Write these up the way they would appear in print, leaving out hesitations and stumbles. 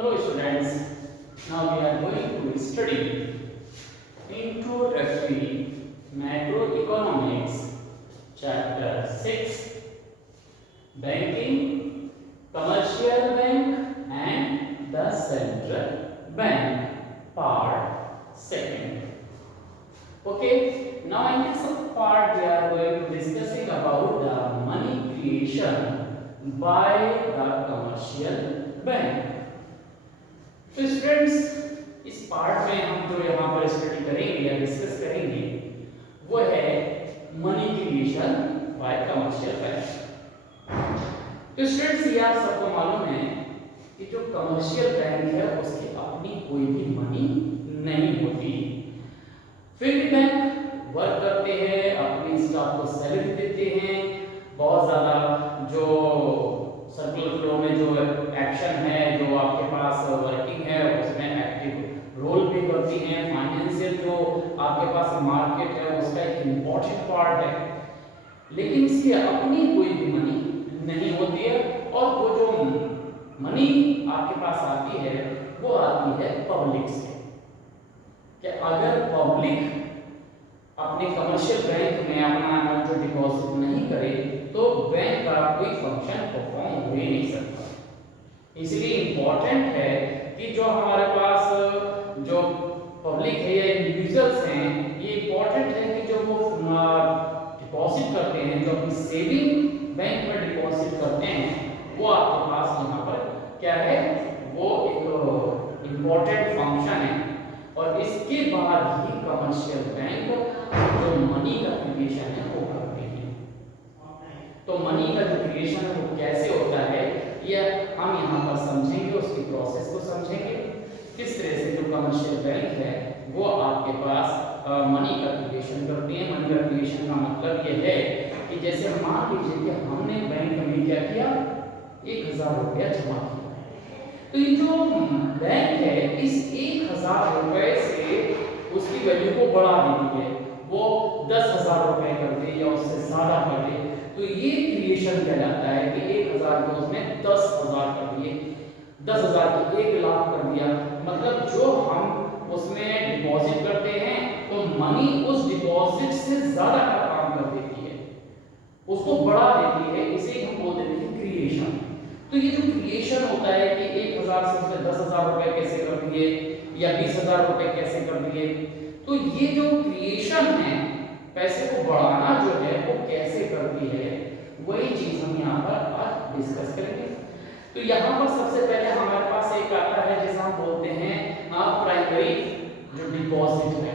Hello students, now we are going to study Introductory Macroeconomics Chapter 6 Banking, Commercial Bank and the Central Bank Part 2. Okay, now in this part we are going to discussing about the money creation by the commercial bank. तो students इस part में हम जो यहाँ पर study करेंगे या discuss करेंगे वो है money creation bye commercial bank. तो स्टूडेंट्स ये आप सबको मालूम है कि जो कमर्शियल बैंक है उसकी अपनी कोई भी मनी नहीं होती, फिर भी बैंक वर्क करते हैं, अपने स्टाफ को सैलरी देते हैं, बहुत ज़्यादा जो सर्कुलर फ्लो में जो एक्शन है, जो आपके पास वर्किंग है उसमें एक्टिव रोल भी करती हैं, फाइनेंशियल जो आपके पास मार्केट है उसका एक इम्पॉर्टेंट पार्ट है, लेकिन इसकी अपनी कोई भी मनी नहीं होती है। और वो जो मनी आपके पास आती है वो आती है पब्लिक से। कि अगर पब्लिक अपने कमर्शियल बैंक में अपना अमाउंट जो डिपॉजिट नहीं करे तो बैंक का कोई फंक्शन परफॉर्म हो ही नहीं सकता। इसलिए इम्पोर्टेंट है कि जो हमारे पास जो पब्लिक है या इंडिविजुअल्स हैं, ये इम्पोर्टेंट है कि जो वो डिपॉजिट करते हैं, जो अपनी सेविंग बैंक में डिपॉजिट करते हैं, वो आपके पास यहाँ पर क्या है, वो एक इम्पोर्टेंट फंक्शन है। और इसके बाद ही कमर्शियल बैंक जो मनी का क्रिएशन है वो करते हैं। तो मनी का जो क्रिएशन है वो कैसे होता है ये हम यहाँ पर समझेंगे, उसकी प्रोसेस को समझेंगे, किस तरह से जो कमर्शियल बैंक है वो आपके पास मनी का क्रिएशन करती है। मनी का क्रिएशन का मतलब ये है कि जैसे मान लीजिए कि हमने बैंक में क्या किया, 1000 रुपया जमा किया, तो ये जो बैंक है इस 1000 रुपए से उसकी वैल्यू को बढ़ा देती है, वो 10,000 रुपए कर दे या उससे ज्यादा कर दे, तो ये क्रिएशन कहलाता है कि 1000 को उसने 10,000 कर दिए, 10,000 को 1 लाख कर दिया। मतलब जो हम उसमें डिपॉजिट करते हैं तो मनी उस डिपॉजिट से ज्यादा का काम कर देती है, उसको बढ़ा देती है, इसे हम बोल देते हैं क्रिएशन। तो ये जो क्रिएशन होता है कि 1000 से उसने 10,000 रुपए कैसे कर दिए या 20,000 रुपए कैसे कर दिए, तो ये जो क्रिएशन है, पैसे को बढ़ाना जो है वो कैसे करती है, वही चीज हम यहाँ पर आज डिस्कस करेंगे। तो यहाँ पर सबसे पहले हमारे पास एक आता है जिसे हम बोलते हैं प्राइमरी जो डिपॉजिट है,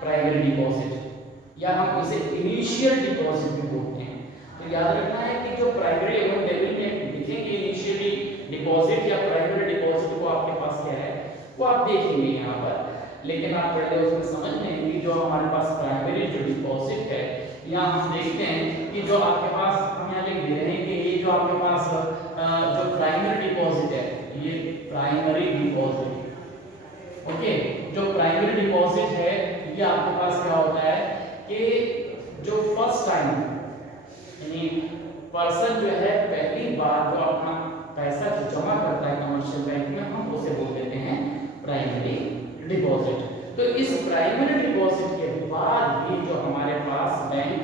प्राइमरी डिपॉजिट या हम इसे इनिशियल डिपॉजिट भी बोलते हैं। तो याद रखना है कि जो प्राइमरी अगर टेबल में लिखेंगे इनिशियली डिपॉजिट या प्राइमरी डिपॉजिट को आपके पास क्या है वो आप देखेंगे यहाँ पर, लेकिन आप पहले उसमें समझ लें कि जो हमारे पास प्राइमरी जो डिपॉजिट है, यहाँ हम देखते हैं कि जो आपके पास हम यहाँ लिख दे रहे हैं कि ये जो आपके पास जो प्राइमरी डिपॉजिट है, ये प्राइमरी डिपॉजिट, ओके, जो प्राइमरी डिपॉजिट है ये आपके पास क्या होता है कि जो फर्स्ट टाइम यानी पर्सन जो है पहली बार जो अपना पैसा जो जमा करता है कमर्शियल बैंक में, हम उसे बोल देते हैं प्राइमरी डिपॉजिट। तो इस प्राइमरी डिपॉजिट के बाद ही जो हमारे पास बैंक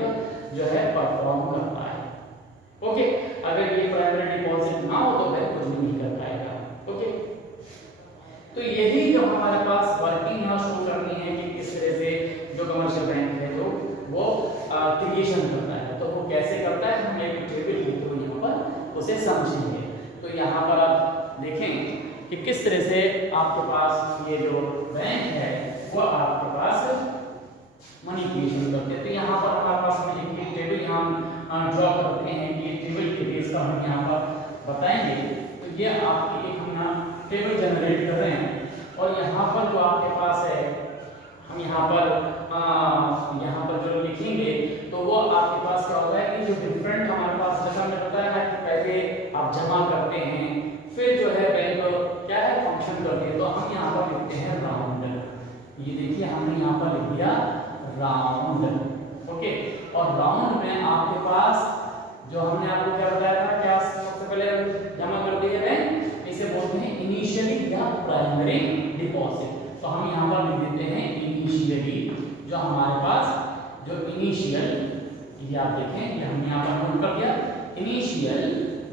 जो है परफॉर्म करता है, ओके। अगर ये प्राइमरी डिपॉजिट ना हो तो बैंक कुछ भी नहीं कर पाएगा, ओके। तो यही जो हमारे पास वर्किंग यहाँ शो करनी है कि किस तरह से जो कमर्शियल बैंक है तो वो क्रिएशन करता है। तो वो कैसे करता है हम एक टेबल लिखते हुए यहाँ पर उसे समझेंगे। तो यहाँ पर आप देखें कि किस तरह से आपके पास ये जो बैंक है वो आपके पास मनी क्रिएशन करते हैं। तो यहाँ पर हमारे पास में एक टेबल यहाँ ड्रॉ करते हैं कि टेबल के बेस पर हम यहाँ पर बताएंगे। तो ये आपकी एक हम यहाँ टेबल जनरेट कर रहे हैं और यहाँ पर जो आपके पास है हम यहाँ पर जो लिखेंगे तो वो आपके पास क्या होता है कि जो डिफरेंट हमारे पास जैसा हमने बताया है कि पहले आप जमा करते हैं, फिर जो है बैंक क्या है फंक्शन करती है। तो हम यहाँ पर लिखते हैं राउंड, ये देखिए हमने यहाँ पर लिख दिया राउंड, ओके। और राउंड में आपके पास जो हमने आपको क्या बताया था, क्या सबसे पहले जमा करती है बैंक, इसे बोलते हैं इनिशियली तो हम यहाँ पर लिख देते हैं इनिशियली, जो हमारे पास जो इनिशियल, ये आप देखें, ये हमने यहाँ पर नोट कर दिया इनिशियल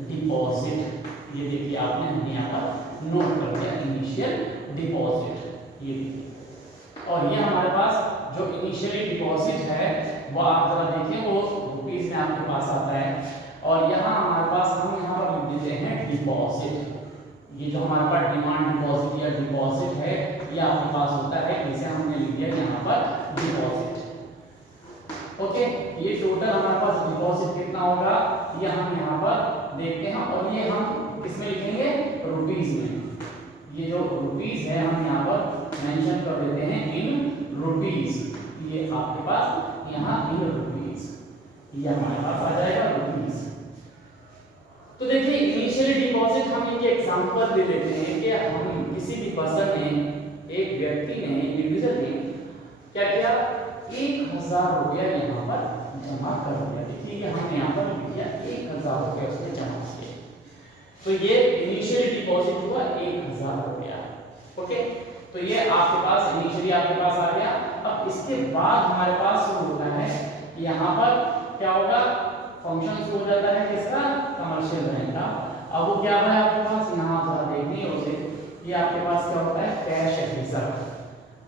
डिपॉजिट, ये देखिए आपने हमने यहाँ पर नोट कर दिया इनिशियल डिपॉजिट, ये और ये हमारे पास जो इनिशियली डिपॉजिट है वो आप जरा देखें, वो रुपीज में आपके पास आता है, और यहाँ हमारे पास हम यहाँ पर लिख देते हैं डिपॉजिट, ये जो हमारे पास डिमांड डिपॉजिट या डिपॉजिट है ये आपके पास होता है, इसे हमने लिख दिया यहाँ पर डिपॉजिट। ओके, ये टोटल हमारे पास डिपॉजिट कितना होगा ये हम यहाँ पर देखते हैं, और ये हम किसमें लिखेंगे, रुपीज में। ये जो रुपीज है हम यहाँ पर मेंशन कर देते हैं इन रुपीज, ये आपके पास यहाँ इन रुपीज, ये हमारे पास आ जाएगा रुपीज। तो देखिए इनिशियली डिपॉजिट हम इनके एग्जांपल दे लेते हैं कि हम किसी भी पर्सन ने, एक व्यक्ति ने, इंडिविजुअल ने क्या किया, 1000 रुपया यहाँ पर जमा कर दिया। देखिए हमने यहाँ पर लिख दिया 1000 रुपया उसने जमा किए, तो ये इनिशियली डिपॉजिट हुआ 1000 रुपया। ओके, तो ये आपके पास इनिशियली आपके पास आ गया। अब इसके बाद हमारे पास शुरू होता है, यहाँ पर क्या होगा, फंक्शन शुरू हो जाता है किसका, कमर्शियल बैंक का। अब वो क्या है आपके पास, यहाँ जरा देखनी है उसे, ये आपके पास क्या होता है, कैश रिजर्व।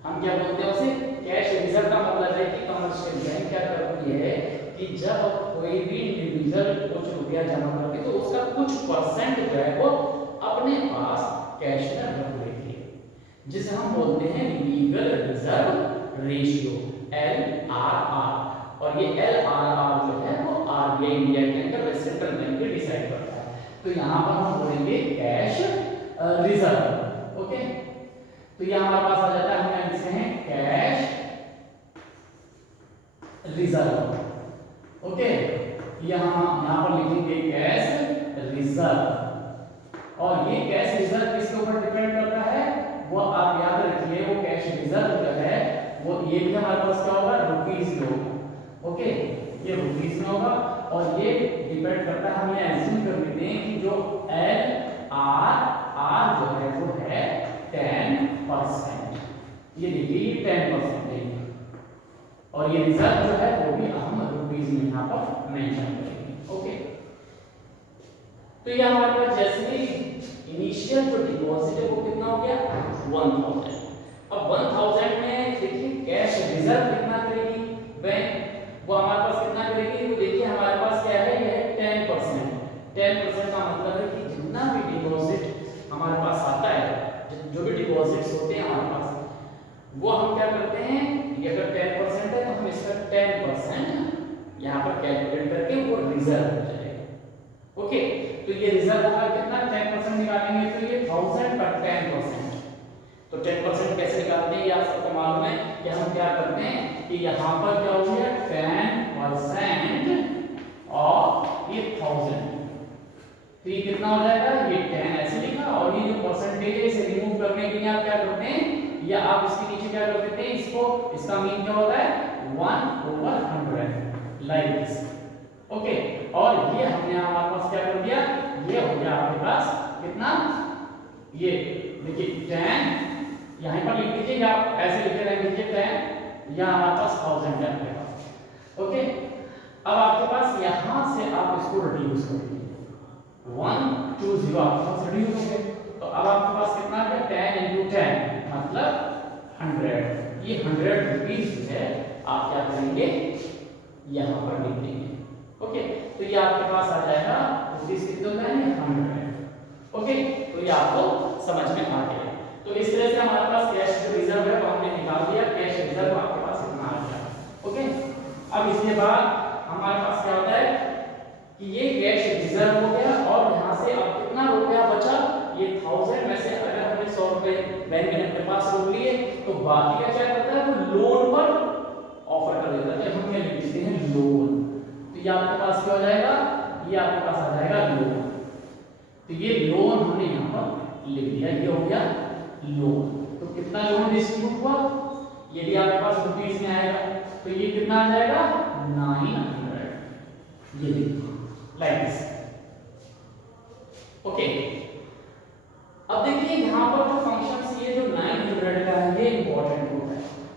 हम क्या बोलते हैं उसे, कैश रिजर्व का मतलब है कि कमर्शियल बैंक क्या करती है कि जब कोई भी इंडिविजुअल कुछ रुपया जमा करती है तो उसका कुछ परसेंट जो है वो अपने पास कैश में रख लेती है, जिसे हम बोलते हैं लीगल रिजर्व रेशियो, LRR। और ये LRR जो है वो RBI इंडिया के अंदर सेंट्रल बैंक के डिसाइड करता है। तो यहाँ पर हम बोलेंगे कैश रिजर्व। ओके, तो ये हमारे पास आ जाता है, हम लिखते हैं कैश रिजर्व। ओके, यहाँ पर लिखेंगे कैश रिजर्व, और ये कैश रिजर्व किसके ऊपर डिपेंड करता है, वो आप याद रखिए, वो कैश रिजर्व जो है वो ये भी हमारे पास क्या होगा, रुपीज में होगा। ओके, ये रुपीज में होगा, और ये डिपेंड करता है, हम ये एज्यूम कर लेते हैं कि जो LRR जो है वो है 10%। ये देखिए 10% है, और ये रिजर्व जो है वो भी हम रुपीज में यहाँ पर मेंशन करेंगे। ओके, तो ये हमारे पास जैसे ही इनिशियल जो डिपॉजिट है वो कितना हो गया, 1000। अब 1000 में देखिए कैश रिजर्व कितना करेगी बैंक, वो हमारे पास कितना करेगी, तो देखिए हमारे पास क्या है, ये 10%। 10% का मतलब है कि जितना भी डिपॉजिट हमारे पास आता है, जो भी डिपॉजिट्स होते हैं हमारे पास, वो हम क्या करते हैं, ये अगर 10% है तो हम इसका 10% यहाँ पर कैलकुलेट करके वो रिजर्व हो जाएगा। ओके, तो ये रिजर्व होगा कितना, 10% निकालेंगे तो ये 1000 का 10%। तो 10% कैसे निकालते हैं ये आप सबको मालूम है कि हम क्या करते हैं कि यहाँ पर क्या हो गया 10% और ये 1000, तो ये कितना हो जाएगा, ये 10 ऐसे लिखा, और ये जो परसेंटेज है इसे रिमूव करने के लिए आप क्या करते हैं, या आप इसके नीचे क्या कर देते हैं, इसको, इसका मीन क्या होता है 1/100 लाइक दिस। ओके, और ये हमने हमारे पास क्या कर दिया, ये हो गया आपके पास कितना, ये देखिए 10 यहाँ पर लिख दीजिए, या आप ऐसे लिखे रहेंगे 10, या हमारे पास 1000 है आपके पास। ओके, अब आपके पास यहाँ से आप इसको रिड्यूस करेंगे, 120 आपके पास रिड्यूस हो गए, तो अब आपके पास कितना है, 10 × 10 मतलब 100। ये 100 रुपीज है आप क्या करेंगे, यहाँ पर लिख देंगे। ओके, तो ये आपके पास आ जाएगा रुपीज कितने होता है, 100। ओके, तो ये आपको समझ में आ गया। तो इस तरह से हमारे पास कैश जो रिजर्व है वो हमने निकाल दिया, कैश रिजर्व आपके पास इतना आ गया। ओके, अब इसके बाद हमारे पास क्या होता है कि ये कैश रिजर्व हो गया, और यहाँ से अब कितना रुपया बचा, ये 1000 में से अगर हमने 100 रुपए बैंक ने अपने पास रोक लिए तो बाकी का क्या करता है, वो लोन पर ऑफर कर देता है, हम क्या लिख देते हैं लोन। तो ये आपके पास क्या हो जाएगा, ये आपके पास आ जाएगा लोन। तो ये लोन हमने यहाँ पर लिख दिया, ये हो गया लोन। तो कितना लोन डिस्ट्रीब्यूट हुआ, ये भी आपके पास रुपीस में आएगा, तो ये कितना आ जाएगा 900, ये देखिए लाइक दिस। ओके, अब देखिए यहाँ पर जो फंक्शंस, ये जो 900 का है ये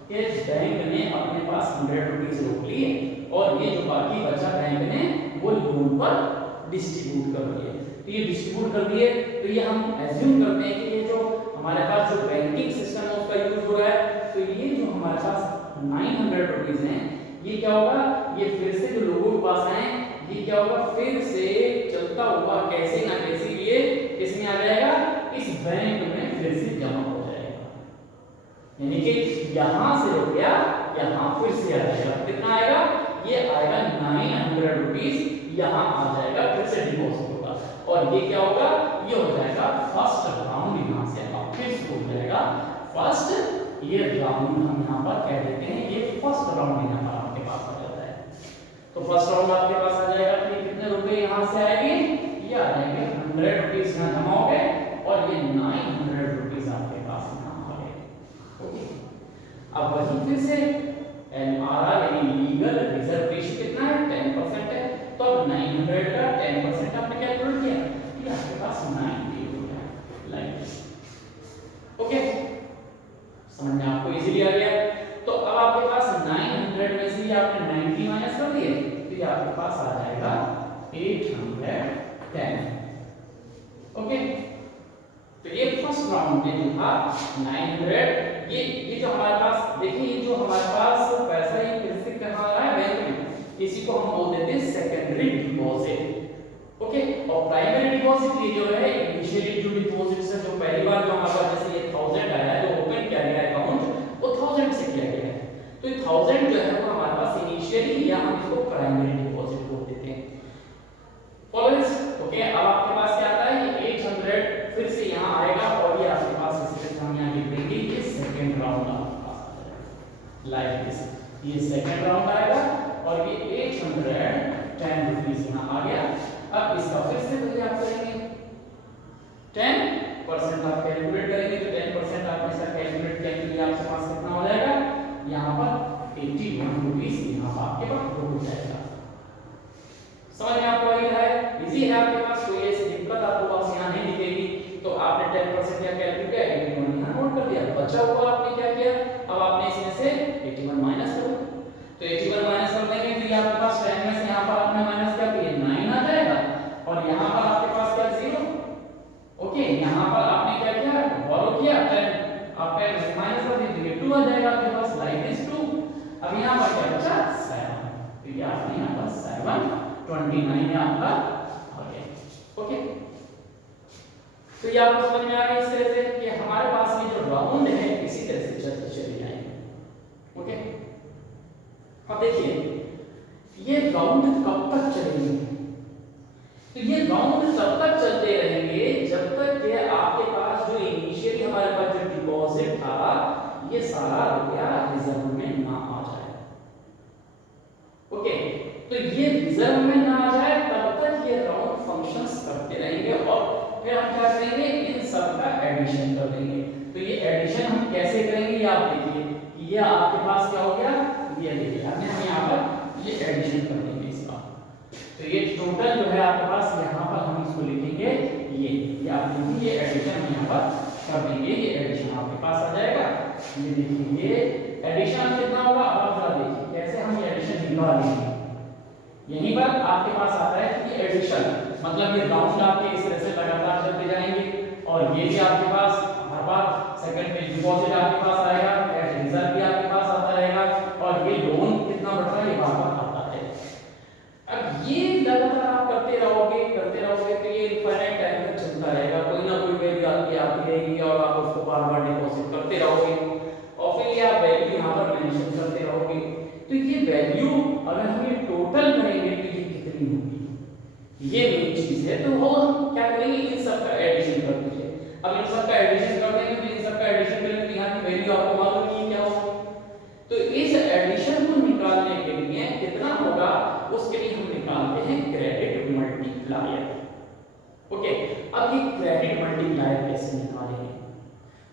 कि बैंक ने अपने पास 100 रुपीज रोक लिए और ये जो बाकी बचा बैंक ने वो लोन पर डिस्ट्रीब्यूट कर दिए। तो ये डिस्ट्रीब्यूट कर दिए तो ये हम एज्यूम करते हैं कि ये जो हमारे पास जो बैंकिंग सिस्टम है उसका यूज हो रहा है। तो ये जो हमारे पास 900 रुपीज हैं ये क्या होगा, ये फिर से जो लोगों के पास आए ये क्या होगा, फिर से चलता हुआ कैसे ना कैसे ये इसमें आ जाएगा, इस बैंक में फिर से जमा हो जाएगा। यानी कि यहां से हो गया यहां फिर से आ जाएगा। कितना आएगा, ये आएगा 900 रुपीज यहां आ जाएगा, फिर से डिपॉजिट होगा। और ये क्या होगा, ये हो जाएगा फर्स्ट राउंड। यहां से आप फिर से हो जाएगा फर्स्ट, ये राउंड हम यहां पर कह देते हैं, ये फर्स्ट राउंड यहां पर आपके पास आ जाता है। तो फर्स्ट राउंड आपके पास आ जाएगा कि कितने रुपए यहां से आएंगे, ये आ जाएंगे 100 रुपीज यहां जमा हो गए और ये 900 रुपीज आपके पास यहां आ गए। ओके, अब वही फिर से एमआरआर यानी लीगल रिजर्व रेशियो कितना है, 10% है। तो अब 900 का 10% आपने कैलकुलेट किया, ये आपके पास 90 हो गया लाइक दिस। ओके, समझ में आपको इजीली आ गया। तो अब आपके पास 900 में से आपने 90 माइनस कर दिए तो ये आपके पास आ जाएगा 810। ओके, तो ये फर्स्ट राउंड में जो था 900, ये जो हमारे पास देखिए, ये जो हमारे पास पैसा ये फिर से कहां आ रहा है, बैंक में, इसी को हम बोल देते हैं सेकेंडरी डिपॉजिट। ओके, और प्राइमरी डिपॉजिट ये जो है इनिशियली जो डिपॉजिट से जो पहली बार जो हमारे पास जैसे ये 1000 आया है, जो ओपन किया गया अकाउंट वो 1000 से किया गया है, तो ये 1000 जो है वो हमारे पास इनिशियली, या हम इसको प्राइमरी डिपॉजिट बोल देते हैं। फॉलोइंग ओके, अब आपके पास क्या आता है, ये 800 फिर से यहां आएगा और ये आपके पास इस तरह हम यहां लिख देंगे, ये सेकंड राउंड आपके पास आ जाएगा लाइक दिस। ये सेकंड राउंड आएगा और ये 810 रुपीस यहां आ गया। अब इसका फिर से वही आप करेंगे 10% आप कैलकुलेट करेंगे, तो 10% आपने इसका कैलकुलेट किया तो ये आपके पास कितना हो जाएगा, यहां पर 81 रुपीस यहां पर आपके पास हो जाएगा। समझ में आपको आ गया है, इजी है आपके पास, कोई ऐसी दिक्कत आपको बस यहां नहीं दिखेगी। तो आपने 10% क्या कैलकुलेट किया, 81 यहां नोट कर दिया, बचा हुआ आपने क्या किया, अब आपने इसमें से 81 माइनस कर दिया। तो 81 माइनस कर देंगे तो ये आपके पास 10 में से यहां पर आपने माइनस क्या किया, 9 आ जाएगा और यहां पर आपके पास क्या 0। ओके, यहां पर आपने क्या किया, बोरो किया 10, आपने माइनस कर दिया, 2 आ जाएगा आपके पास लाइक दिस 2। अब यहां पर क्या बचा 7, तो ये आपने यहां पर 729 है आपका आ गया। ओके, तो ये आपको समझ में आ गया इस तरह से कि हमारे पास ये जो राउंड है इसी तरह से चलते चले जाएंगे। ओके, अब देखिए ये राउंड कब तक चलेंगे, तो ये राउंड तब तक चलते रहेंगे जब तक कि आपके पास जो इनिशियली हमारे पास जो डिपॉजिट था ये सारा रुपया रिजर्व में ना आ जाए। ओके, तो ये रिजर्व में ना आ जाए तब तक ये राउंड फंक्शंस करते रहेंगे और फिर हम क्या करेंगे, इन सब का एडिशन कर देंगे। तो ये एडिशन हम कैसे करेंगे, ये आप देखिए, ये आपके पास क्या हो गया, ये देखिए हमने हम यहाँ पर ये एडिशन कर देंगे इसका। तो ये टोटल जो है आपके पास यहाँ पर हम इसको लिखेंगे, ये आप देखिए ये एडिशन हम यहाँ पर कर देंगे, ये एडिशन आपके पास आ जाएगा। ये देखिए ये एडिशन कितना होगा, अब जरा देखिए कैसे हम ये एडिशन निकालेंगे। यहीं पर आपके पास आता है कि एडिशन मतलब ये राउंड आपके इस तरह से लगातार चलते जाएंगे और ये भी आपके पास हर बार सेकंड में डिपॉजिट आपके पास आएगा, कैश रिजर्व भी आपके पास आता रहेगा और ये लोन कितना बढ़ रहा है ये बार-बार आता है। अब ये लगातार आप करते रहोगे तो ये इनफाइनाइट टाइम तक चलता रहेगा, कोई ना कोई वैल्यू आपकी आती रहेगी और आप उसको बार-बार डिपॉजिट करते रहोगे और फिर ये आप वैल्यू यहाँ पर मेंशन करते रहोगे। तो ये वैल्यू अगर हम ये टोटल करेंगे तो ये कितनी होगी, ये मेन चीज है। तो वो हम क्या करेंगे, इन सब का एडिशन कर दीजिए। अब इन सब का एडिशन कर देंगे तो इन सब का एडिशन करेंगे तो यहाँ की वैल्यू आपको मालूम नहीं क्या होगी। तो इस एडिशन को निकालने के लिए कितना होगा, उसके लिए हम निकालते हैं क्रेडिट मल्टीप्लायर। ओके, अब ये क्रेडिट मल्टीप्लायर कैसे निकालेंगे,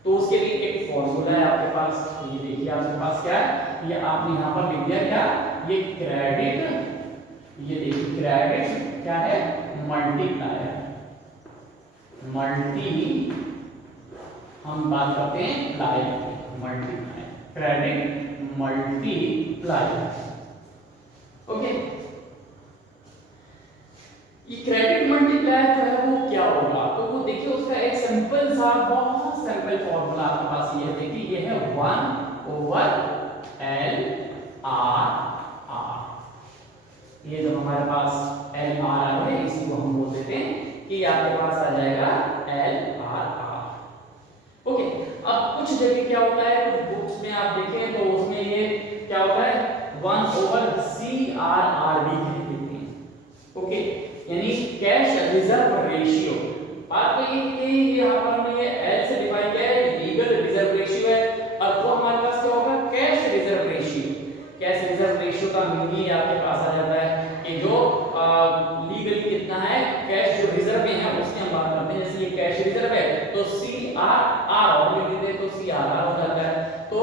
तो उसके लिए एक फॉर्मूला है आपके पास। ये देखिए आपके पास क्या है, ये आपने यहाँ पर लिख दिया क्या, ये क्रेडिट, ये देखिए क्रेडिट क्या है, मल्टीप्लायर, मल्टी हम बात करते हैं plier, multiplier. Credit multiplier. Okay, ये क्रेडिट मल्टीप्लायर जो है वो क्या होगा, तो वो देखिए उसका एक सिंपल सा बहुत सिंपल फॉर्मूला आपके पास ये है। देखिए ये है 1/L R R। ये जो हमारे पास L R R है इसी को हम बोल देते हैं कि आपके पास आ जाएगा L R R। ओके, अब कुछ जगह क्या होता है, कुछ बुक्स में आप देखें तो उसमें ये क्या होता है 1/CRR भी कहते हैं। ओके, यानी कैश रिजर्व रेशियो। बात तो ये यहाँ पर हमने ये L से डिफाइन किया है, लीगल रिजर्व रेशियो है। अब वो हमारे पास क्या होगा, cash reserve ratio. Cash reserve ratio का मीनिंग आपके पास आ जाता है कि जो लीगली कितना है कैश जो रिजर्व में है उसकी हम बात करते हैं। जैसे ये कैश रिजर्व है तो CRR और लिख देते हैं तो CRR हो जाता है। तो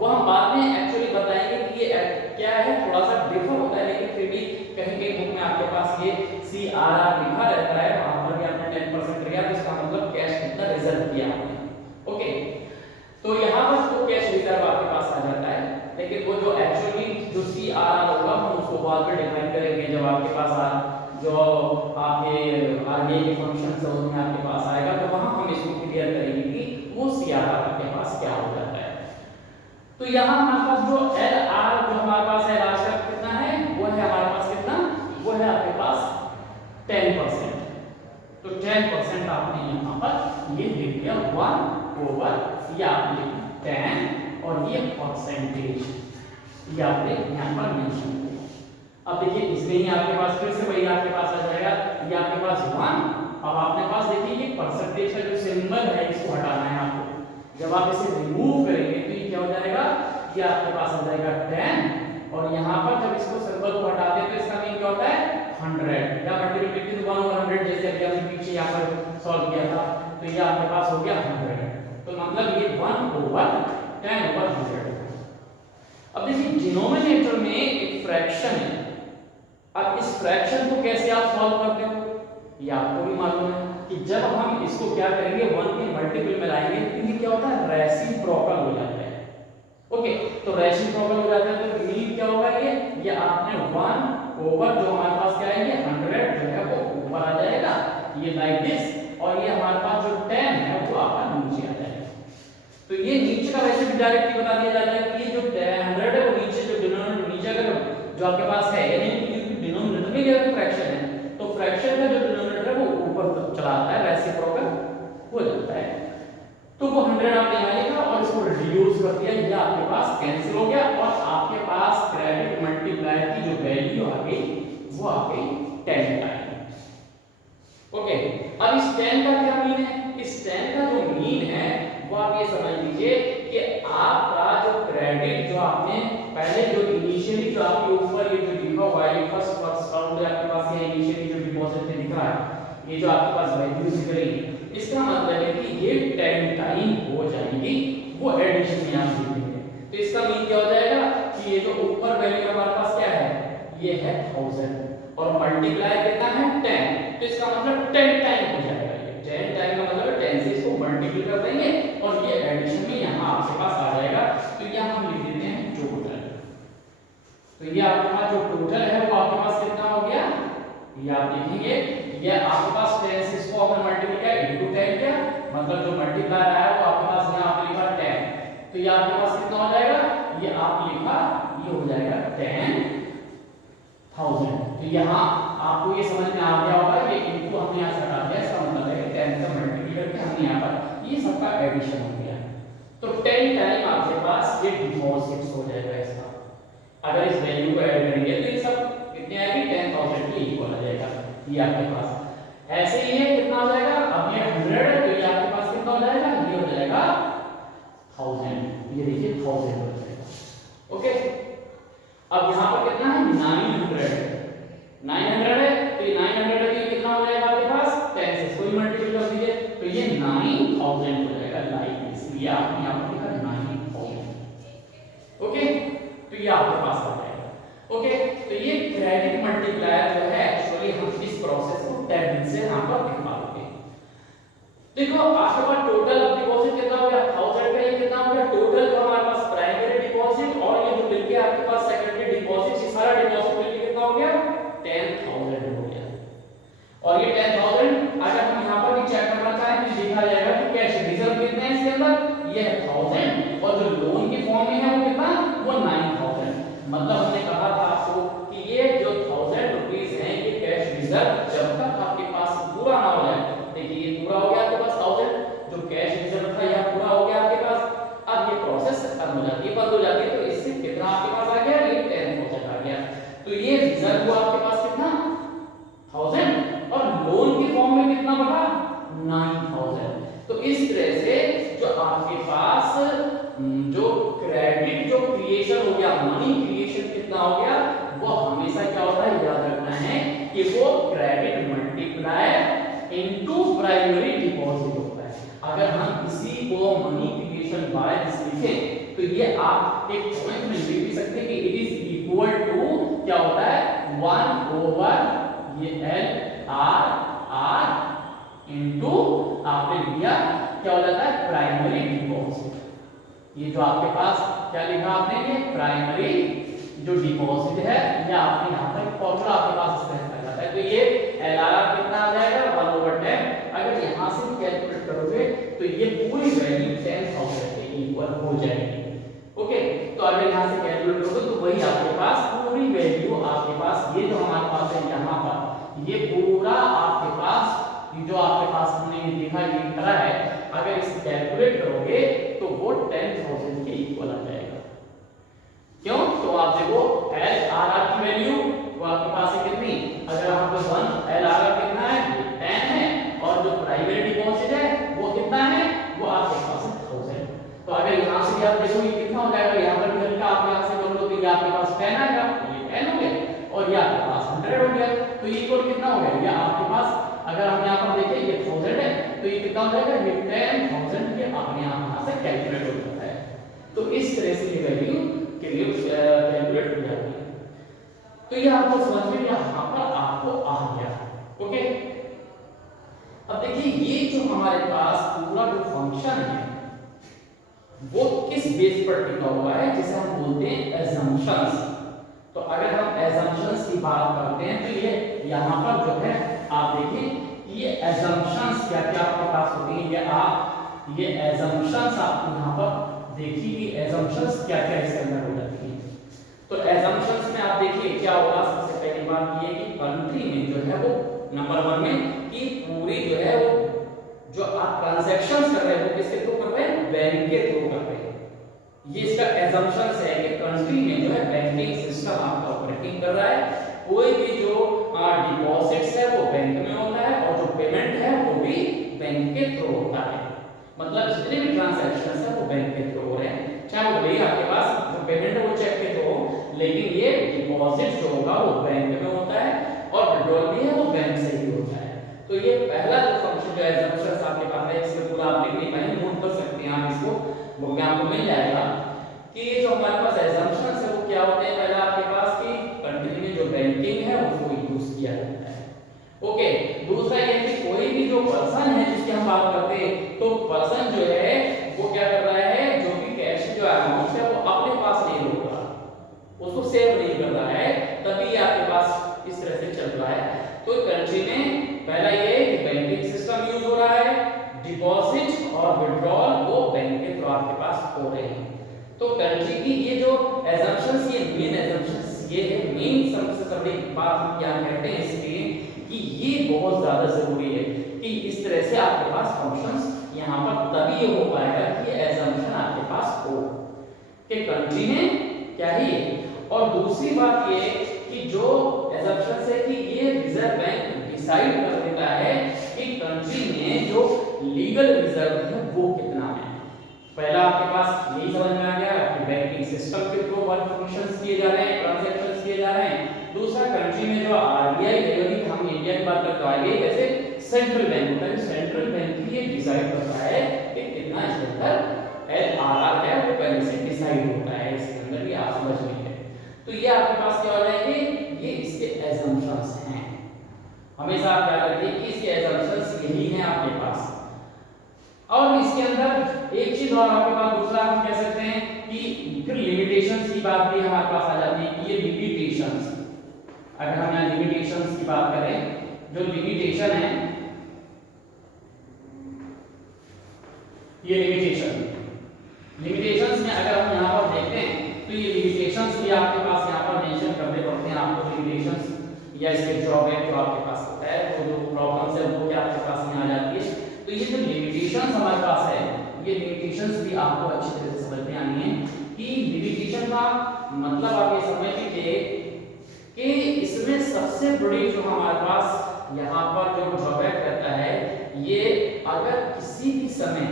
वो हम बाद में एक्चुअली बताएंगे कि ये क्या है, थोड़ा सा डिफर होता है, लेकिन फिर भी कहीं कहीं बुक में आपके पास ये CRR लिखा रहता है। वहां पर भी आपने 10% लिया तो इसका मतलब कैश कितना रिजर्व किया आपने। ओके, तो यहाँ पर तो कैश रिजर्व आपके पास आ जाता है, लेकिन वो जो एक्चुअली जो CRR होगा हम उसको बाद में डिफाइन करेंगे जब आपके पास जो आपके आरबीआई के फंक्शंस है उसमें आपके पास आएगा, तो वहां हम इसको क्लियर करेंगे कि वो CRR आपके पास क्या हो जाता है। तो यहाँ हमारे पास जो LR जो हमारे पास है लास्ट का कितना है, वो है हमारे पास कितना, वो है आपके पास 10%। तो 10% आपने यहाँ पर ये लिख दिया 1/, या आपने 10 और ये परसेंटेज ये आपने यहाँ पर मेंशन किया। अब देखिए इसमें ही आपके पास फिर से वही आपके पास आ जाएगा, ये आपके पास 1। अब आपके पास देखिए ये परसेंटेज का जो सिंबल है इसको हटाना है आपको। जब आप इसे रिमूव करेंगे तो ये क्या हो जाएगा, ये आपके पास आ जाएगा 10 और यहाँ पर जब इसको सिंबल को हटा दें तो इसका मीन क्या होता है 100 या मल्टीप्लिकेशन 1/100 जैसे अभी हमने पीछे यहाँ पर सॉल्व किया था। तो ये आपके पास हो गया 100, तो मतलब ये 1/10/100। अब देखिए डिनोमिनेटर में एक फ्रैक्शन है। अब इस फ्रैक्शन को कैसे आप सॉल्व करते हो, ये आपको भी मालूम है कि जब हम इसको क्या करेंगे 1 के मल्टीपल में लाएंगे तो ये क्या होता है रेसिप्रोकल हो जाता है। ओके, तो रेसिप्रोकल हो जाता है तो मीन क्या होगा, ये आपने 1/, जो हमारे पास क्या है ये 100 जो है वो ऊपर आ जाएगा, ये लाइक दिस, और ये हमारे पास जो 10 है वो आपका नीचे आ जाएगा। तो ये नीचे का वैसे भी डायरेक्टली बता दिया जाता है कि ये जो 100 है वो नीचे जो डिनोमिनेटर नीचे अगर जो आपके पास है, यानी डिनोमिनेटर में अगर फ्रैक्शन है तो फ्रैक्शन का जो डिनोमिनेटर है वो ऊपर तक चला आता है, रेसिप्रोकल हो जाता है। तो वो 100 आपने यहाँ लिखा और इसको रिड्यूस कर दिया, ये आपके पास कैंसिल हो गया और आपके पास क्रेडिट मल्टीप्लायर की जो वैल्यू आ गई वो आ गई 10 टाइम। ओके, अब इस 10 का क्या मीन है, इस 10 का जो मीन है वो आप ये समझ लीजिए कि आपका जो क्रेडिट जो आपने पहले जो इनिशियली जो आपके ऊपर ये जो लिखा हुआ है फर्स्ट काउंट आपके पास ये इनिशियली जो डिपॉजिट में दिख रहा है, ये जो आपके पास वैल्यू दिख रही है, इसका मतलब है कि ये 10 टाइम हो जाएगी, वो एडिशन में आप लिखेंगे। तो इसका मीन क्या हो जाएगा कि ये जो ऊपर वैल्यू हमारे पास क्या है, ये है 1000 और मल्टीप्लाई कितना है 10, तो इसका मतलब 10 टाइम हो जाएगा। ये 10 टाइम का मतलब 10 से इसको मल्टीप्लाई कर देंगे और ये एडिशन में यहाँ आपके पास आ जाएगा। तो यहाँ हम लिख देते हैं टोटल। तो ये आपके पास जो टोटल है वो आपके पास कितना हो गया, ये आप देखेंगे ये आपके पास 10 से इसको आपने मल्टीप्लाई किया इनटू 10 किया, मतलब जो मल्टीप्लाई आया वो आपके पास यहाँ पे लिखा 10, तो ये आपके पास कितना हो जाएगा, ये आप लिखा ये हो जाएगा 10,000। तो यहाँ आपको ये समझ में आ गया होगा, ये इनटू हमने यहाँ से हटा दिया, इसका मतलब है कि 10 से मल्टीप्लाई करके हमने यहाँ पर ये सबका एडिशन हो गया। तो 10 टाइम आपके पास ये डिपॉजिट्स हो जाएगा इसका। अगर इस वैल्यू को ऐड करेंगे तो ये सब कितने आएगी 10,000 के इक्वल आ जाएगा ये आपके पास। ऐसे ही है कितना हो जाएगा, अब ये 100 है तो ये आपके पास कितना हो जाएगा, ये हो जाएगा 1000, ये देखिए 1000 हो जाएगा। ओके, अब यहाँ पर कितना है 900 है, 900 है तो ये 900 है कितना हो जाएगा आपके पास 10 से इसको मल्टीप्लाई कर दीजिए तो ये 9000 हो जाएगा, लाइक इसलिए आपने यहाँ पर लिखा 9000। ओके, तो ये आपके पास आ जाएगा। ओके, तो ये क्रेडिट मल्टीप्लायर जो है एक्चुअली हम इस प्रोसेस को टेबल से यहाँ पर दिखा देंगे। देखो आपके पास टोटल डिपॉजिट कितना हो गया 1000 का, ये कितना हो गया टोटल जो हमारे पास प्राइमरी और ये 10,000 अगर हम यहाँ पर भी चेक करना चाहें तो देखा जाएगा कि कैश रिजर्व कितने हैं इसके अंदर, ये है 1000 और जो लोन के फॉर्म में है वो कितना, वो 9,000। मतलब हमने कहा था आपको कि ये जो 1000 रुपीस है ये कैश रिजर्व जब तक आपके पास पूरा ना हो जाए, देखिए ये पूरा हो गया आपके पास 1000 जो कैश रिजर्व था यह पूरा हो गया आपके पास, अब ये प्रोसेस खत्म हो जाती है, बंद हो जाती है। तो इससे कितना आपके पास आ गया, ये 10,000 आ गया। तो ये रिजर्व हुआ आपके पास कितना 1000 और लोन के फॉर्म में कितना बढ़ा 9,000। तो इस तरह से जो आपके पास जो क्रेडिट जो क्रिएशन हो गया, मनी क्रिएशन कितना हो गया, वो हमेशा क्या होता है याद रखना है कि वो credit multiply into primary deposit होता है। अगर हम इसी को मनी क्रिएशन बाय दिस लिखें तो ये आप एक पॉइंट में लिख भी सकते हैं कि इट इज इक्वल टू क्या होता है 1 ओवर ये एल आर इनटू आपने लिया क्या हो जाता है प्राइमरी डिपॉजिट। ये जो आपके पास क्या लिखा आपने, ये प्राइमरी जो डिपॉजिट है ये आपने यहाँ पर फॉर्मूला आपके पास इस तरह का जाता है। तो ये एलआरआर कितना आ जाएगा 1/10। अगर यहाँ से भी कैलकुलेट करोगे तो ये पूरी वैल्यू 10,000 के इक्वल हो जाएगी। ओके, तो अगर यहाँ से कैलकुलेट करोगे तो वही आपके पास पूरी वैल्यू आपके पास ये जो हमारे पास है यहाँ पर ये पूरा आपके पास जो आपके पास हमने ये देखा ये करा है, अगर इसे कैलकुलेट करोगे तो वो 10,000 के इक्वल आ जाएगा। क्यों, तो आप देखो एल आर आर की वैल्यू वो आपके पास है कितनी, अगर आपको 1 एल आर आर कितना है 10 है और जो प्राइमरी डिपॉजिट है वो कितना है, वो आपके पास है 1000। तो अगर यहाँ से भी आप देखो ये कितना हो जाएगा, यहाँ पर भी हल्का आप यहाँ से कर लो तो ये आपके पास 10 आएगा, ये 10 हो गया और ये आपके पास 100 हो गया। तो ये इक्वल कितना हो गया, ये आपके पास अगर हम यहाँ पर देखें ये 1000 है तो ये कितना हो जाएगा, ये 10,000 के अपने आप यहाँ से कैलकुलेट हो जाता है। तो इस तरह से ये वैल्यू के लिए कैलकुलेट हो जाती है। तो ये आपको समझ में यहाँ पर आपको आ गया। ओके, अब देखिए ये जो हमारे पास पूरा जो फंक्शन है वो किस बेस पर टिका हुआ है, जिसे हम बोलते हैं assumptions। तो अगर हम assumptions की बात करते हैं तो ये यहाँ पर जो है आप देखिए ये assumptions क्या क्या आपके पास होती है, ये assumptions आप यहाँ पर देखिए कि assumptions क्या क्या इसके अंदर हो जाती है। तो assumptions में आप देखिए क्या होगा, सबसे पहली बात ये कि कंट्री में जो है वो नंबर 1 में कि पूरी जो है वो जो आप ट्रांजैक्शंस कर रहे हो किसके थ्रू कर रहे हैं, बैंक के थ्रू कर रहे हैं। ये इसका assumptions है कि कंट्री में जो है बैंकिंग सिस्टम आपका ऑपरेटिंग कर रहा है, कोई भी जो डिपॉजिट्स है वो बैंक में होता है और जो पेमेंट है वो भी बैंक के थ्रू होता है। मतलब जितने भी ट्रांजैक्शंस है वो बैंक के थ्रू हो रहे हैं, चाहे वो भले आपके पास जो पेमेंट है वो चेक के थ्रू हो, लेकिन ये डिपॉजिट जो होगा वो बैंक में होता है और विड्रॉल भी है वो बैंक से ही होता है। तो ये पहला जो फंक्शन जो assumptions आपके पास है इसमें पूरा आप लिख नहीं पाएंगे, नोट कर सकते हैं आप इसको, बुक में आपको मिल जाएगा कि ये जो हमारे पास assumptions है वो क्या होते हैं। पहला आपके पास कि कंट्री में जो बैंकिंग है उसको यूज किया जाता है। ओके, दूसरा ये कि कोई भी जो पर्सन है जिसकी हम बात करते हैं तो पर्सन जो है वो क्या कर रहा है, जो भी कैश जो अमाउंट है वो अपने पास नहीं रोक रहा, उसको सेव नहीं कर रहा है, तभी आपके पास इस तरह से चल रहा है। तो कंट्री में पहला ये कि बैंकिंग सिस्टम यूज हो रहा है, डिपॉजिट और विड्रॉल वो बैंक के थ्रू आपके पास हो रहे हैं। तो कंट्री की ये जो assumptions, ये मेन assumptions ये है, मेन सबसे बड़ी बात हम क्या कहते हैं इसलिए कि ये बहुत ज्यादा जरूरी है कि इस तरह से आपके पास फंक्शंस यहाँ पर तभी हो पाएगा कि assumption आपके पास हो कि कंट्री में क्या ही है। और दूसरी बात ये कि जो assumptions है कि ये रिजर्व बैंक डिसाइड कर देता है कि कंट्री में जो लीगल रिजर्व है वो कितना है। पहला आपके पास यही समझ में आ गया कि बैंकिंग सिस्टम के थ्रू वर्क फंक्शंस किए जा रहे हैं, ट्रांजैक्शंस किए जा रहे हैं। दूसरा कंट्री में जो आरबीआई है, यदि हम इंडिया की बात करते हैं आरबीआई वैसे सेंट्रल बैंक होता है, सेंट्रल बैंक ही ये डिसाइड करता है कि कितना इसके अंदर एलआरआर है वो पहले से डिसाइड होता है, इसके अंदर ये आप समझ लीजिए। तो ये आपके पास क्या हो जाएंगे, ये इसके assumptions हैं। हमेशा आप क्या करिए कि इसके assumptions यही हैं आपके पास। और इसके अंदर एक चीज और आपके पास दूसरा हम कह सकते हैं कि फिर लिमिटेशंस की बात भी हमारे पास आ जाती है कि ये लिमिटेशंस, अगर हम यहाँ लिमिटेशंस की बात करें, जो लिमिटेशन ये लिमिटेशंस में अगर हम यहाँ पर देखते हैं तो ये लिमिटेशंस भी आपके पास यहाँ पर मेंशन करने पड़ते हैं आपको, लिमिटेशंस या इसके ड्रॉबैक जो आपके पास होता है, वो जो प्रॉब्लम्स है वो क्या आपके पास में आ जाती है। तो ये जो लिमिटेशंस हमारे पास है, ये लिमिटेशंस भी आपको अच्छी तरह से समझ में आनी है कि लिमिटेशन का मतलब आप ये समझ लीजिए कि इसमें सबसे बड़ी जो हमारे पास यहाँ पर जो ड्रॉबैक रहता है, ये अगर किसी भी समय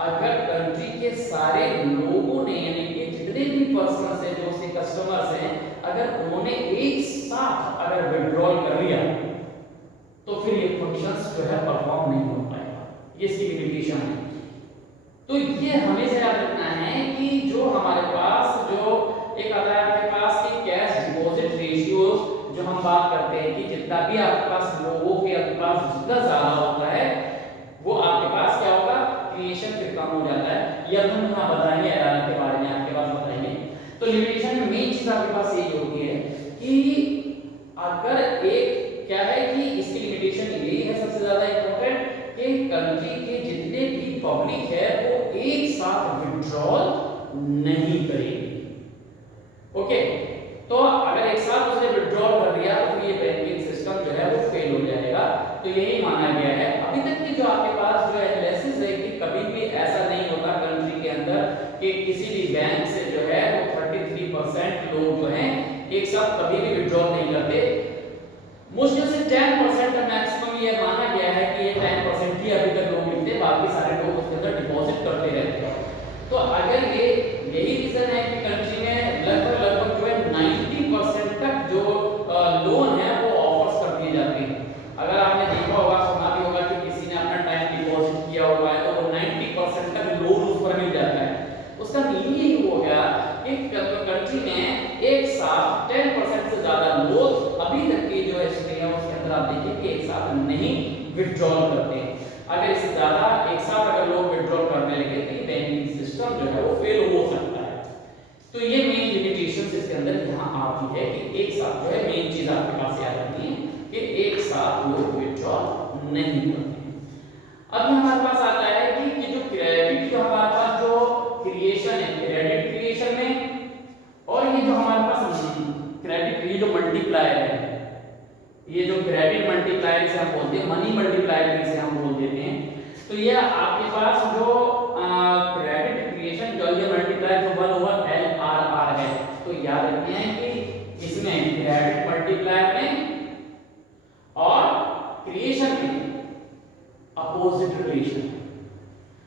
अगर कंट्री के सारे लोगों ने यानी कि जितने भी पर्सन्स हैं जो उसके कस्टमर्स हैं, अगर उन्होंने एक साथ अगर विड्रॉल कर लिया तो फिर ये फंक्शंस जो है परफॉर्म नहीं हो पाएगा, ये इसकी लिमिटेशन है। तो ये हमेशा याद रखना है कि जो हमारे पास जो एक आता है आपके पास कि कैश डिपॉजिट रेशियोज जो हम बात करते हैं कि जितना भी आपके पास लोगों के आपके पास जितना ज्यादा होता है वो आपके पास क्या होगा, क्रिएशन फिर कम हो जाता है। ये हम यहाँ बताएंगे के बारे में आपके पास बताएंगे। तो लिमिटेशन में मेन चीज आपके पास यही होती है कि अगर एक क्या है कि इसकी लिमिटेशन यही है सबसे ज्यादा इंपॉर्टेंट कि कंट्री के जितने भी पब्लिक है वो एक साथ विड्रॉल नहीं करेगी। ओके, तो अगर एक साथ उसने विड्रॉल कर दिया तो ये बैंकिंग सिस्टम जो है वो फेल हो जाएगा। तो यही माना गया है। अभी तक की जो आपके पास जो एनालिसिस है कि कभी भी ऐसा नहीं होता कंट्री के अंदर कि किसी भी बैंक से जो है वो 33% लोग जो हैं एक साथ कभी भी विड्रॉल नहीं करते। मुश्किल से 10% मैक्सिमम ये माना गया है कि ये 10% ही अभी तक लोग मिलते, बाकी सारे लोग उसके अंदर डिपॉजिट करते रहते हैं। तो अगर ये यही रीजन है कि कंट्री में लगभग जो है 90% तक जो लोन है वो ऑफर्स कर दिए जाते हैं। अगर आपने देखा होगा, सुना भी होगा कि किसी ने अपना टाइम डिपॉजिट किया होगा तो वो 90% तक लोन उस पर मिल जाता है। उसका मीनिंग यही हो गया कि कंट्री में एक साथ 10% से ज्यादा लोग अभी तक की जो हिस्ट्री है उसके अंदर आप देखिए कि एक साथ नहीं विड्रॉल करते हैं। अगर इससे ज्यादा एक साथ अगर लोग विड्रॉल करने लगे तो बैंकिंग सिस्टम जो है वो फेल हो सकता है। तो ये मेन लिमिटेशंस इसके अंदर यहाँ आती है कि एक साथ जो है मेन चीज आपके पास याद रखनी है कि एक साथ लोग विड्रॉल नहीं करते। अब हमारे पास आता है कि जो क्रेडिट जो हमारे पास जो क्रिएशन है क्रेडिट क्रिएशन में, और ये जो हमारे पास क्रेडिट ये जो मल्टीप्लायर है, ये जो क्रेडिट मल्टीप्लायर से हम बोलते हैं, मनी मल्टीप्लायर से हम बोल देते हैं। तो ये आपके पास जो क्रेडिट क्रिएशन जो ये मल्टीप्लायर जो 1/LRR है, तो याद रखते हैं कि इसमें क्रेडिट मल्टीप्लायर में और क्रिएशन में अपोजिट रिलेशन है।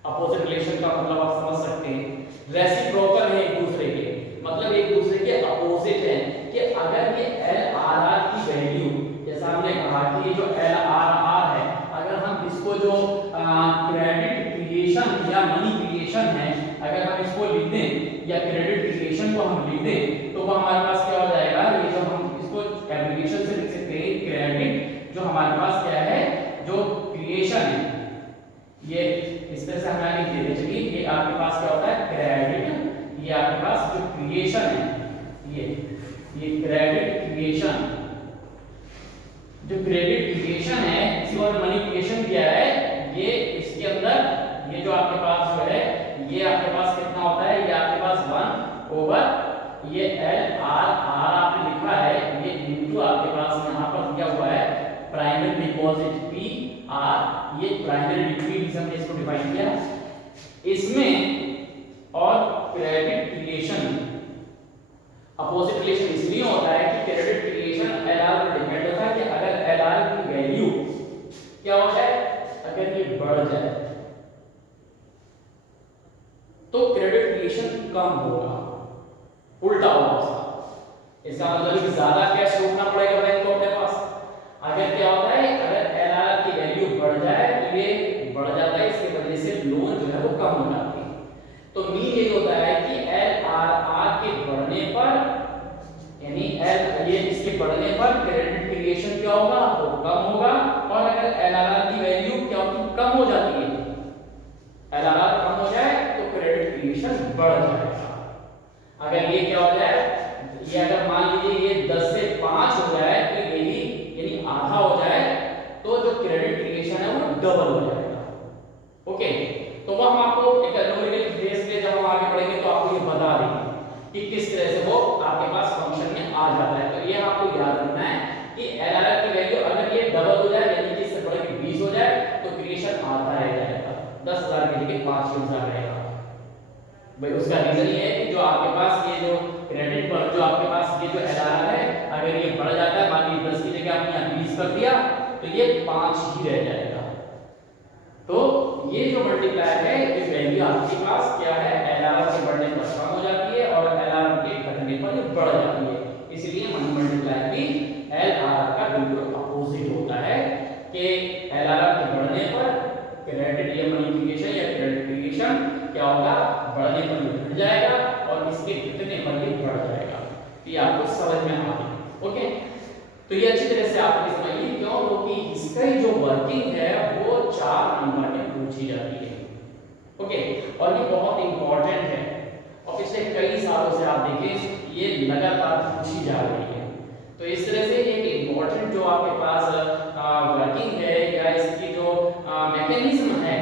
अपोजिट रिलेशन का मतलब आप समझ सकते हैं, रेसिप्रोकल है एक दूसरे के, मतलब एक दूसरे के अपोजिट है कि अगर ये LRR की वैल्यू, जैसा हमने कहा कि ये जो LRR है, अगर हम इसको जो क्रेडिट क्रिएशन या मनी क्रिएशन है अगर हम इसको लिख दें या क्रेडिट क्रिएशन को हम लिख दें तो वो हमारे पास क्या हो जाएगा, ये जो हम इसको एब्रिविएशन से लिख सकते हैं क्रेडिट जो हमारे पास क्या है जो क्रिएशन है, ये इस तरह से हमें लिख देते चलिए। ये आपके पास क्या होता है क्रेडिट, ये आपके पास जो क्रिएशन है ये क्रेडिट क्रिएशन, जो क्रेडिट क्रिएशन है इसी और मनी क्रिएशन किया है, ये इसके अंदर ये जो आपके पास जो है ये आपके पास कितना होता है, ये आपके पास 1/, ये LRR आपने लिखा है, ये इनटू आपके पास यहाँ पर दिया हुआ है प्राइमरी डिपॉजिट PR, ये प्राइमरी डिपॉजिट हमने इसको डिफाइन किया इसमें। और क्रेडिट क्रिएशन अपोजिट रिलेशन इसलिए होता है कि क्रेडिट क्रिएशन LR पर डिपेंड होता है कि अगर LR की वैल्यू क्या हो जाए, अगर ये बढ़ जाए तो क्रेडिट क्रिएशन कम होगा, उल्टा होगा। इसका मतलब कि ज्यादा कैश रोकना पड़ेगा बैंक को अपने पास। अगर क्या होता है, अगर LR की वैल्यू बढ़ जाए तो ये बढ़ जाता है, इसकी वजह से लोन जो है वो कम हो जाती है। तो मीन ये होता है कि LRR के बढ़ने पर यानी ये इसके बढ़ने पर क्रेडिट क्रिएशन क्या होगा, वो कम होगा। और अगर LRR की वैल्यू क्या होती है, कम हो जाती है, LRR कम हो जाए तो क्रेडिट क्रिएशन बढ़ जाएगा। अगर ये क्या हो जाए, ये अगर मान लीजिए ये 10 से 5 हो जाए तो यही यानी आधा हो जाए तो जो क्रेडिट क्रिएशन है वो डबल हो जाएगा। ओके, तो वो हम आपको एक न्यूमेरिकल बेस पे जब हम आगे बढ़ेंगे तो आपको ये बता देंगे कि किस तरह से वो आपके पास फंक्शन में आ जाता है। तो ये आपको याद रखना है कि LRR की वैल्यू अगर ये डबल हो जाए यानी कि इससे बढ़ के 20 हो जाए तो क्रिएशन आता रह जाएगा, 10,000 के लिए 5,000 रहेगा भाई। उसका रीजन ये है कि जो आपके पास ये जो क्रेडिट पर जो आपके पास ये जो LRR है अगर ये बढ़ जाता है, मान लीजिए 10 की जगह आपने यहाँ 20 कर दिया तो ये 5 ही रह जाएगा। तो ये जो मल्टीप्लायर है ये वैल्यू आपके पास क्या है, LRR के बढ़ने पर कम हो जाती है और LRR के घटने पर ये बढ़ जाती है। इसलिए मल्टीप्लायर भी LRR का बिल्कुल अपोजिट होता है कि LRR के बढ़ने पर क्रेडिट या मल्टीप्लिकेशन या क्रेडिटिफिकेशन क्या होगा, बढ़ने पर ये घट जाएगा और इसके घटने पर ये बढ़ जाएगा। ये आपको समझ में आ गई। ओके, तो ये अच्छी तरह से आपने समझिए क्यों, क्योंकि इसका जो वर्किंग है वो 4 नंबर में पूछी जाती है। ओके, और ये बहुत इंपॉर्टेंट है और पिछले कई सालों से आप देखें ये लगातार पूछी जा रही है। तो इस तरह से एक इंपॉर्टेंट जो आपके पास वर्किंग है या इसकी जो मैकेनिज्म है